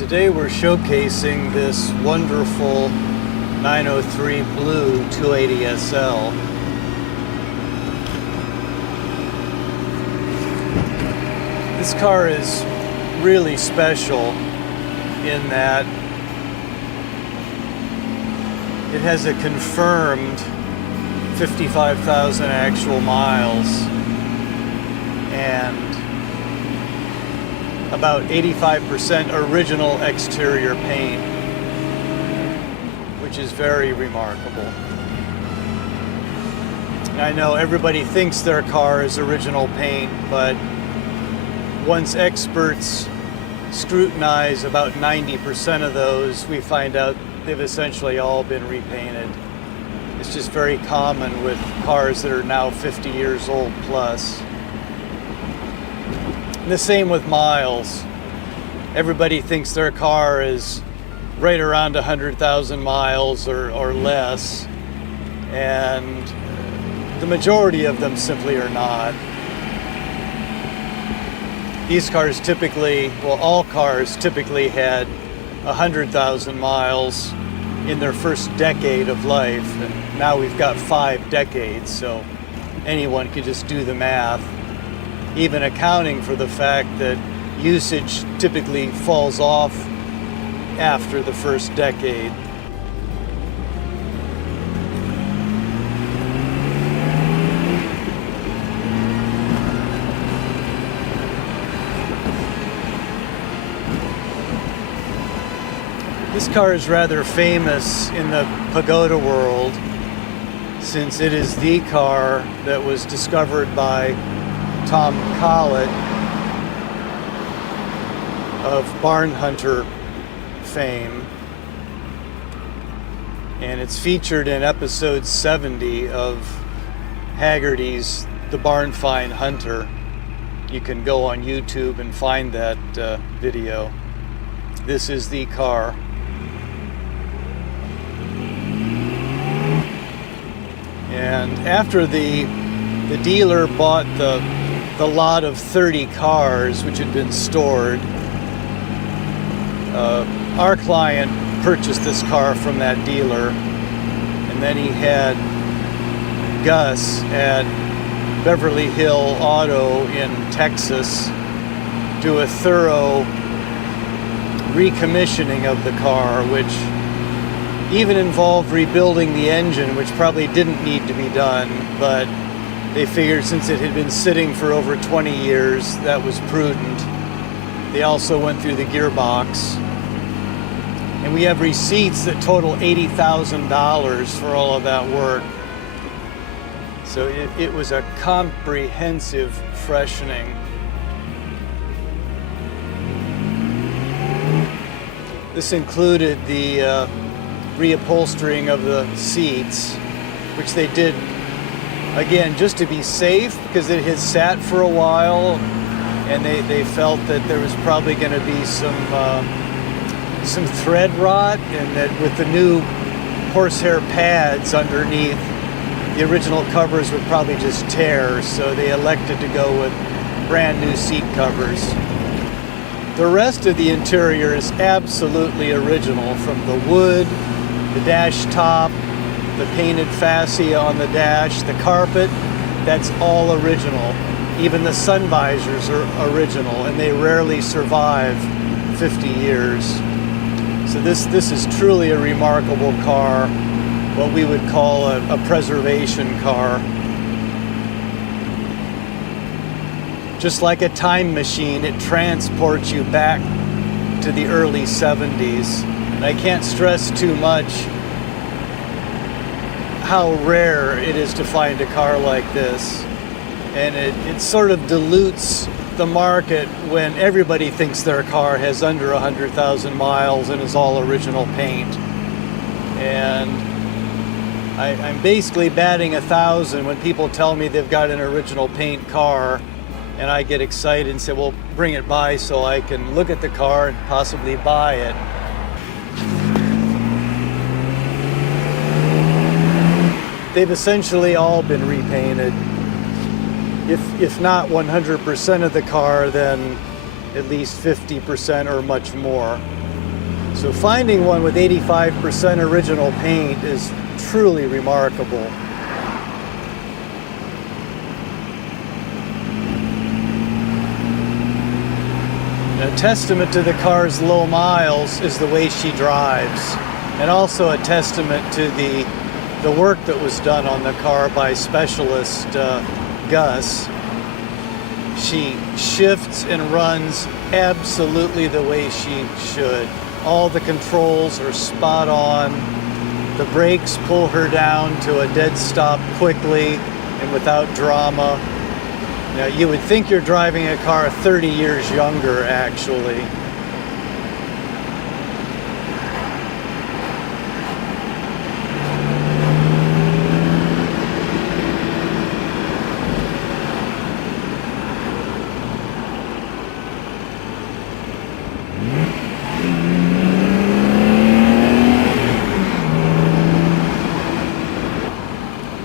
Today we're showcasing this wonderful 903 Blue 280 SL. This car is really special in that it has a confirmed 55,000 actual miles and about 85% original exterior paint, which is very remarkable. And I know everybody thinks their car is original paint, but once experts scrutinize about 90% of those, we find out they've essentially all been repainted. It's just very common with cars that are now 50 years old plus. And the same with miles. Everybody thinks their car is right around 100,000 miles or less, and the majority of them simply are not. These cars typically, well, all cars typically had 100,000 miles in their first decade of life, and now we've got 5 decades, so anyone can just do the math, even accounting for the fact that usage typically falls off after the first decade. This car is rather famous in the Pagoda world since it is the car that was discovered by Tom Cotter of barn hunter fame, and it's featured in episode 70 of Hagerty's The Barn Find Hunter. You can go on YouTube and find that video. This is the car. And after the dealer bought the lot of 30 cars which had been stored, our client purchased this car from that dealer, and then he had Gus at Beverly Hill Auto in Texas do a thorough recommissioning of the car, which even involved rebuilding the engine, which probably didn't need to be done, but they figured since it had been sitting for over 20 years, that was prudent. They also went through the gearbox. And we have receipts that total $80,000 for all of that work. So it was a comprehensive freshening. This included the reupholstering of the seats, which they did, again, just to be safe, because it had sat for a while, and they felt that there was probably going to be some thread rot, and that with the new horsehair pads underneath, the original covers would probably just tear, so they elected to go with brand new seat covers. The rest of the interior is absolutely original, from the wood, the dash top, the painted fascia on the dash, the carpet, that's all original. Even the sun visors are original, and they rarely survive 50 years. So this is truly a remarkable car, what we would call a preservation car. Just like a time machine, it transports you back to the early 70s. And I can't stress too much how rare it is to find a car like this. And it sort of dilutes the market when everybody thinks their car has under 100,000 miles and is all original paint. And I'm basically batting 1,000 when people tell me they've got an original paint car, and I get excited and say, well, bring it by so I can look at the car and possibly buy it. They've essentially all been repainted. If not 100% of the car, then at least 50% or much more. So finding one with 85% original paint is truly remarkable. A testament to the car's low miles is the way she drives, and also a testament to the work that was done on the car by specialist Gus. She shifts and runs absolutely the way she should. All the controls are spot on. The brakes pull her down to a dead stop quickly and without drama. Now, you would think you're driving a car 30 years younger, actually.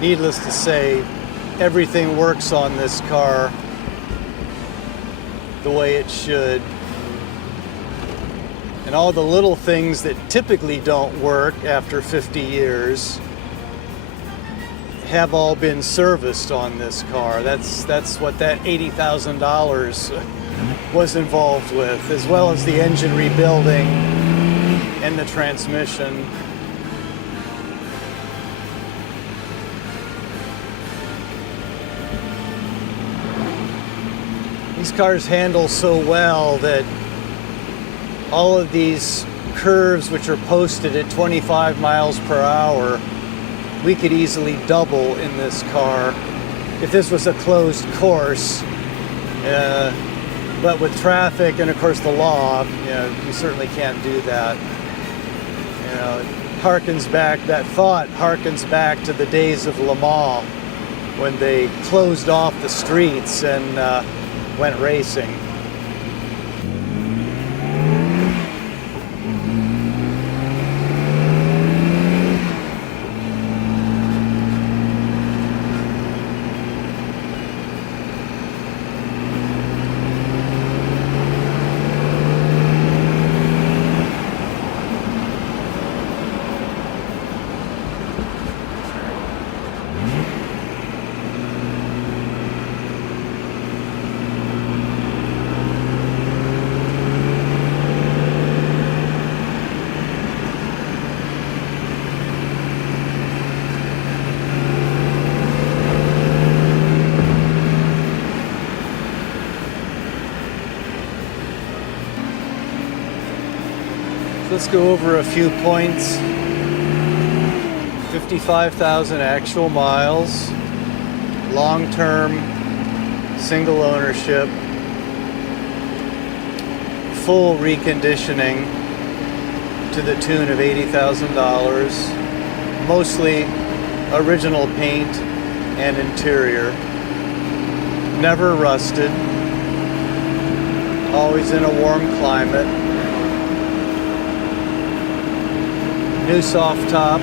Needless to say, everything works on this car the way it should. And all the little things that typically don't work after 50 years have all been serviced on this car. That's what that $80,000 was involved with, as well as the engine rebuilding and the transmission. These cars handle so well that all of these curves, which are posted at 25 miles per hour, we could easily double in this car if this was a closed course. But with traffic and of course the law, you certainly can't do that. It harkens back, that thought harkens back to the days of Le Mans when they closed off the streets and went racing. Let's go over a few points. 55,000 actual miles, long-term, single ownership, full reconditioning to the tune of $80,000, mostly original paint and interior, never rusted, always in a warm climate. New soft top,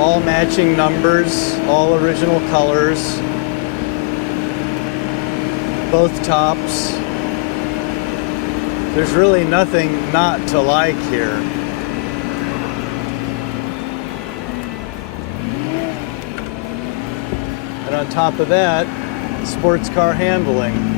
all matching numbers, all original colors, both tops. There's really nothing not to like here. And on top of that, sports car handling.